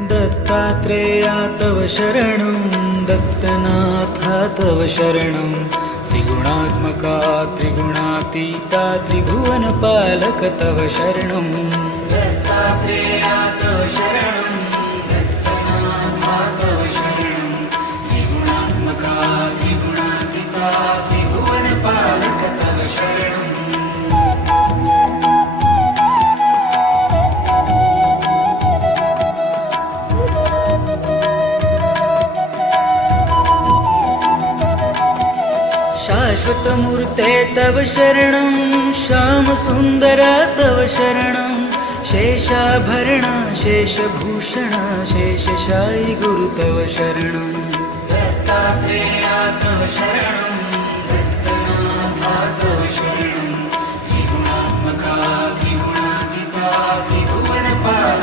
दत्तात्रेया तव शरणं दत्तनाथा तव शरणं। त्रिगुणात्मका त्रिगुणातीता त्रिभुवनपालक तव शरणं। दत्तात्रेया तव शरणं दत्तनाथा तव शरणं। त्रिगुणात्मका त्रिगुणातीता शाश्वतमूर्ते तव शरणं श्यामसुन्दरा तव शरणं शेषाभरणा शेषभूषणा शेषशायि गुरु तव शरणं दत्तात्रेया तव शरणं दत्तनाथा तव शरणं त्रिगुणात्मका त्रिगुणातीता त्रिभुवनपालक तव शरणम्